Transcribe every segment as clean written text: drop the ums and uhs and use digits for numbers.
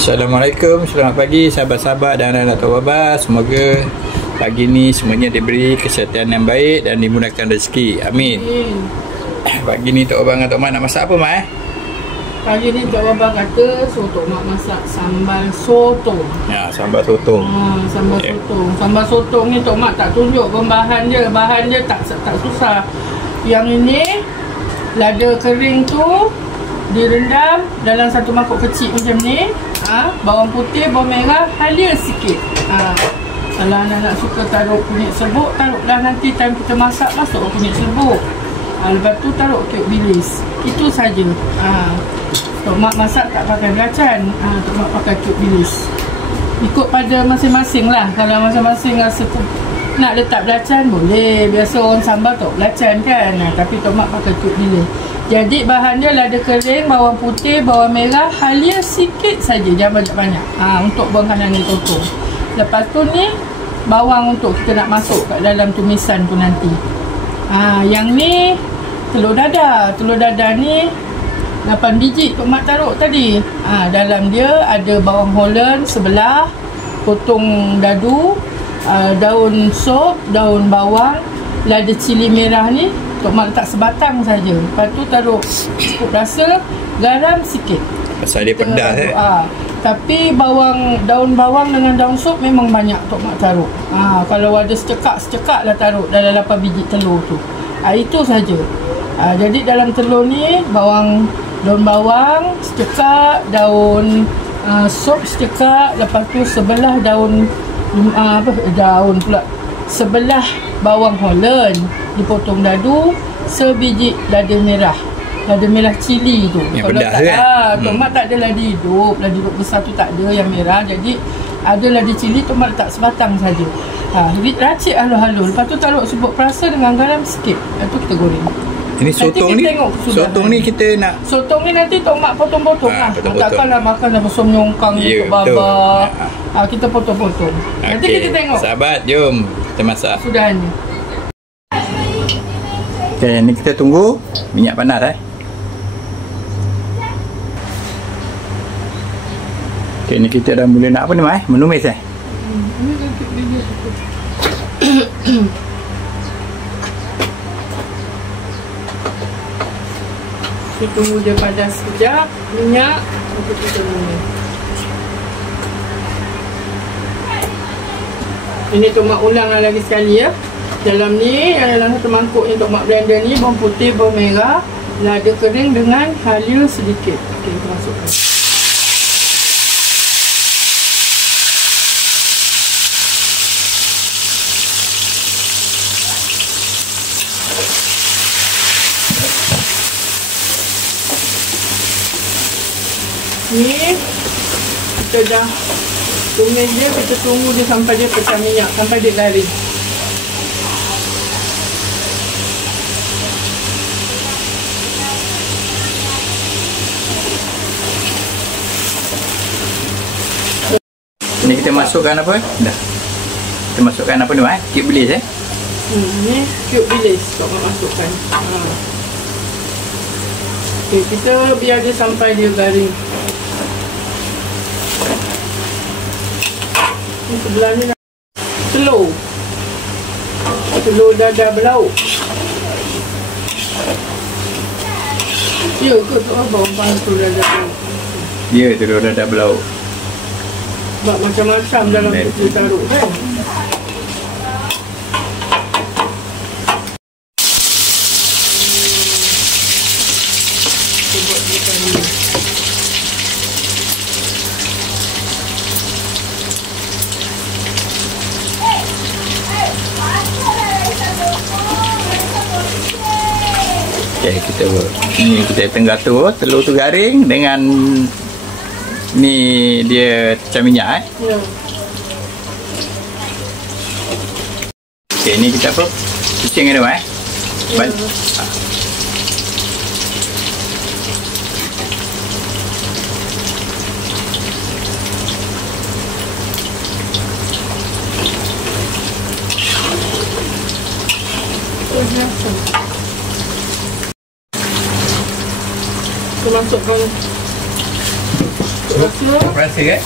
Assalamualaikum, selamat pagi sahabat-sahabat dan anak-anak Tok Baba. Semoga pagi ni semuanya diberi kesihatan yang baik dan dimudahkan rezeki. Amin. Pagi ni Tok Baba dengan Tok Mak nak masak apa, Mak? Pagi ni Tok Baba kata Tok Mak masak sambal sotong. Ya, sambal sotong. Sambal sotong. Sambal sotong ni Tok Mak tak tunjuk pun bahan dia. Bahan dia tak susah. Yang ini lada kering tu direndam dalam satu mangkuk kecil macam ni. Bawang putih, bawang merah, halia sikit. Kalau anak-anak suka taruh kunyit serbuk, taruhlah nanti time kita masak, masuk kunyit serbuk. Lepas tu taruh kek bilis. Itu saja. Tok Mak masak tak pakai belacan. Tok Mak pakai kek bilis. Ikut pada masing-masing lah. Kalau masing-masing rasa nak letak belacan boleh. Biasa orang sambal tak belacan kan. Tapi Tok Mak pakai kek bilis. Jadi bahan dia lada kering, bawang putih, bawang merah, halia sikit saja, jangan banyak-banyak. Untuk buangkan angin kotor. Lepas tu ni bawang untuk kita nak masuk kat dalam tumisan tu nanti. Yang ni telur dadah. Telur dadah ni 8 biji Tok Mak taruh tadi. Dalam dia ada bawang holland sebelah, potong dadu, daun sop, daun bawang, lada cili merah ni Tok Mak letak sebatang saja. Lepas tu taruh cukup rasa, garam sikit. Pasal dia pedas tapi daun bawang dengan daun sop memang banyak Tok Mak taruh. Kalau ada secekak lah taruh dalam 8 biji telur tu. Itu saja. Jadi dalam telur ni daun bawang secekak, daun sop secekak, lepas tu sebelah sebelah bawang holland dipotong dadu, sebiji lada merah cili tu. Yang kalau pedas tak kan? Tok Mak tak ada lada hidup besar tu tak ada yang merah. Jadi ada lada cili, Tok Mak letak sebatang saja. Racik halus-halus. Lepas tu taruh serbuk perasa dengan garam sikit. Lepas tu kita goreng. Ini sotong ni kita nak. Sotong ni nanti Tok Mak potong-potong lah. Takkanlah makan dah besar nyongkang Tok Baba. Kita potong-potong. Nanti kita tengok. Sahabat, jom kita masak. Sudah ni. Okay, ni kita tunggu minyak panas Okay, ni kita dah mula nak apa ni, Mak? Menumis Kita tunggu dia padas sekejap minyak untuk kita tumis. Ini Tok Mak ulang lagi sekali ya. Dalam ni, dalam satu mangkuk ni Tok Mak blender ni, bawang putih, bawang merah, lada kering dengan halia sedikit. Okey, kita masukkan. Ni kita dah tumis dia, kita tunggu dia sampai dia pecah minyak, sampai dia garing. Ni kita masukkan apa? Dah. Kita masukkan apa ni, Mak? Kek bilis Ni kek bilis Tok Mak masukkan. Okey, kita biar dia sampai dia garing. Ni sebelah ni telur dadah berlauk. Ya ke Tok Baba telur dadah berlauk? Ya, telur dadah berlauk. Sebab macam-macam dalam tu dia taruh kan. Kita buat dia kali. Okay, kita tengah tu telur tu garing dengan ni dia pecah minyak Ya. Okay, ni kita apa? Kucing ada, Mak? Ya. Kita masukkan Rasa Rasa kan?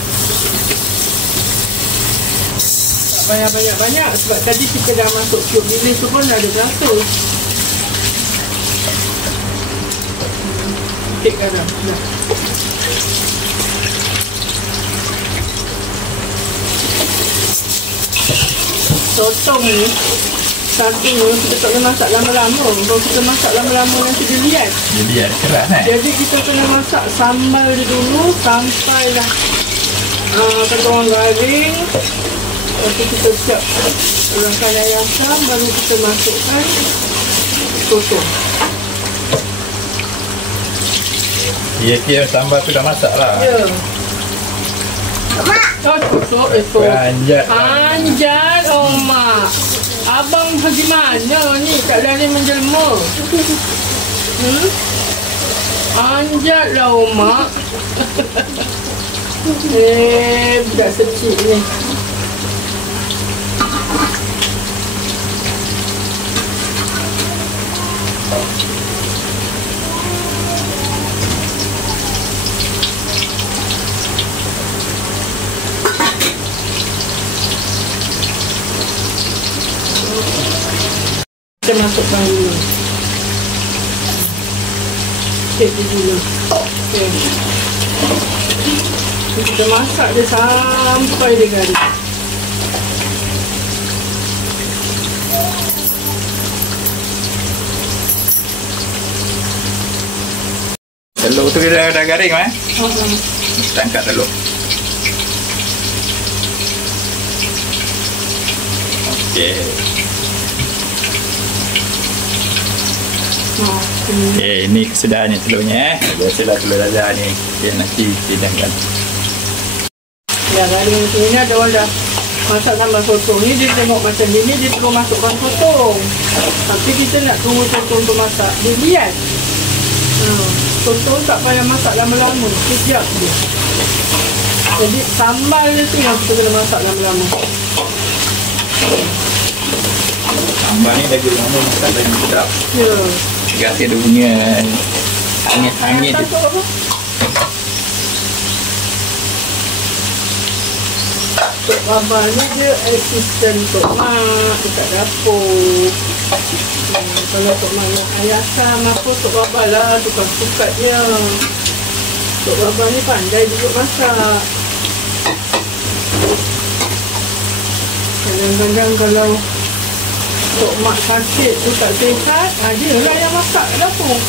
tak payah banyak-banyak sebab tadi kita dah masuk cube bilis tu pun dah ada rasa. Sikit garam. Dah. Sotong ni satunya kita tak boleh masak lama-lama. Kalau kita masak lama-lama nanti dia liat. Jadi ada keras kan? Jadi kita kena masak sambal dia dulu sampailah kata orang garing. Lepas tu kita siap rangkai air asam, baru kita masukkan sotong. Ya, kira sambal tu dah masak lah. Ya. Oh, Anjat. Anjat, oh mak. Abang pergi mana ni? Tak lari menjelma. Anjat lah, oh mak. Budak kecil ni. Kita masukkan dulu. Sikit dulu. Okay. Kita masak dia sampai dia garing. Telur tu dia dah garing kan? Kita angkat telur. Okey. Okey, ini kesudahannya telurnya. Biasalah telur dadar ni. Okey, nanti hidangkan. Ya, garing macam ni ada orang dah masak sambal sotong ni, dia tengok macam ni, dia terus masukkan sotong. Tapi kita nak tunggu sotong tu masak, dia lihat. Sotong tak payah masak lama-lama, sekejap je. Jadi sambal dia tu yang kita kena masak lama-lama. Sambal ni lagi lama masak lagi sedap. Ya. Rasa dia punya angin-angin dia. Tok Baba ni dia asisten Tok Mak dekat dapur. Kalau Tok Mak nak air asam apa, Tok Baba lah tukang sukat dia. Tok Baba ni pandai juga masak. Kadang-kadang kalau Tok Mak sakit tu tak sihat, dia lah yang masak kat dapur.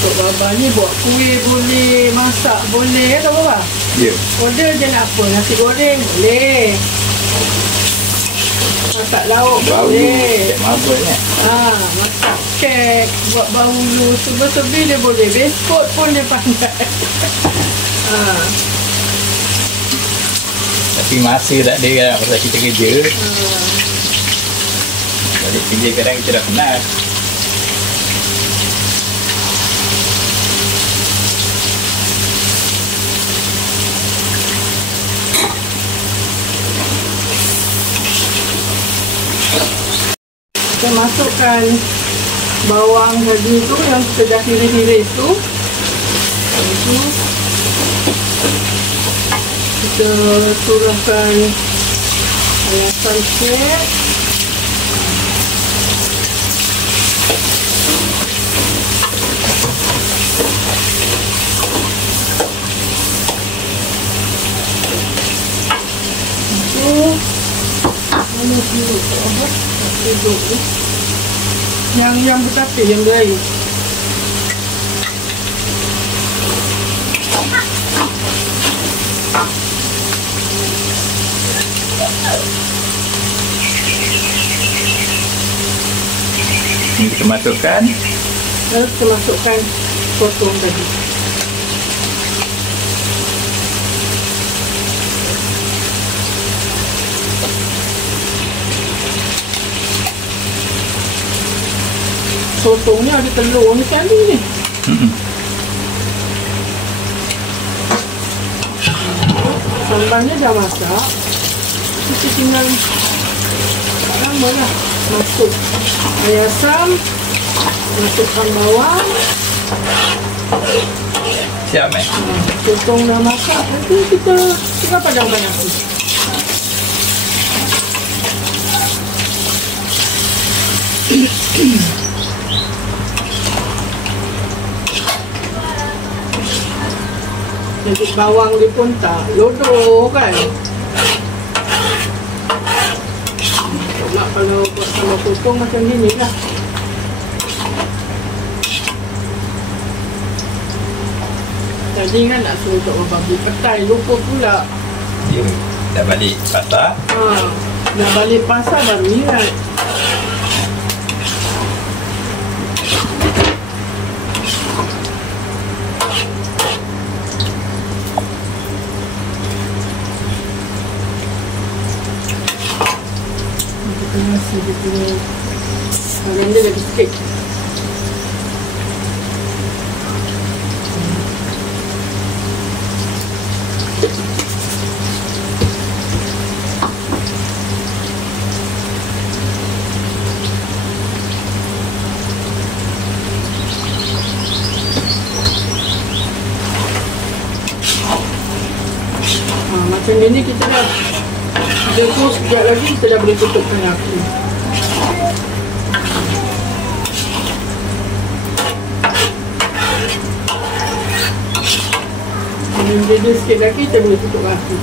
Tok Baba ni buat kuih boleh, masak boleh, Tok Baba? Ya. Order je nak apa? Nasi goreng boleh. Masak lauk boleh. Kek mabul ni. Masak kek, buat bahulu, sebi-sebi dia boleh. Biskut pun dia pandai. Tapi masa tak ada kan pasal kita kerja. Balik kerja kadang kita dah penat. Kita masukkan bawang tadi tu yang kita dah hiris-hiris tu. Itu kita curahkan air asam sikit. Itu mana sirup apa? Sirup ni. Yang bertapis, yang berair. Ini kita masukkan. Lalu kita masukkan sotong tadi. Sotongnya ada telur ni sekali ni. Sambalnya dah masak. Kita tinggal tak lama lah. masuk air asam, masukkan bawang. Siap Sotong dah masak, nanti kita tinggal padamkan api. Jadi bawang dia pun tak lodoh kan. Nak kalau buat sama potong macam gini lah. Tadi kan nak suruh untuk berbagi petai, lupa pula. Ya, dah balik pasar. Nak balik pasar baru ingat. Kita nasi dia punya varian dia lagi sikit. Macam ni kita dah tunggu sekejap lagi, kita dah boleh tutupkan api. Jadi sikit lagi kita boleh tutup api.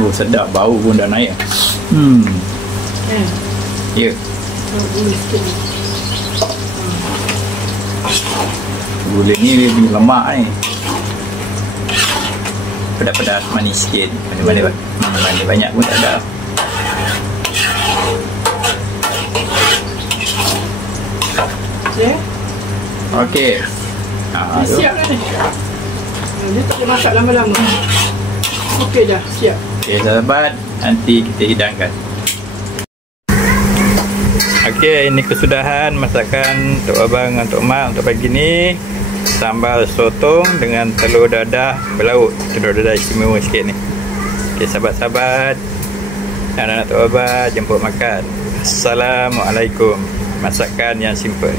Oh, sedap, bau pun dah naik. Ya. Gulai ni lebih lemak ni. Pedas-pedas, manis sikit. Mana-mana banyak pun tak ada. Okey. Siap kan ni? Dia tak boleh masak lama-lama. Okey dah, siap. Okey sahabat, nanti kita hidangkan. Okey, ini kesudahan masakan Tok Abang dan Tok Mak untuk pagi ni. Sambal sotong dengan telur dadah berlauk. Telur dadah istimewa sikit ni. Okey sahabat-sahabat dan anak Tok Abang jemput makan. Assalamualaikum. Masakan yang simple.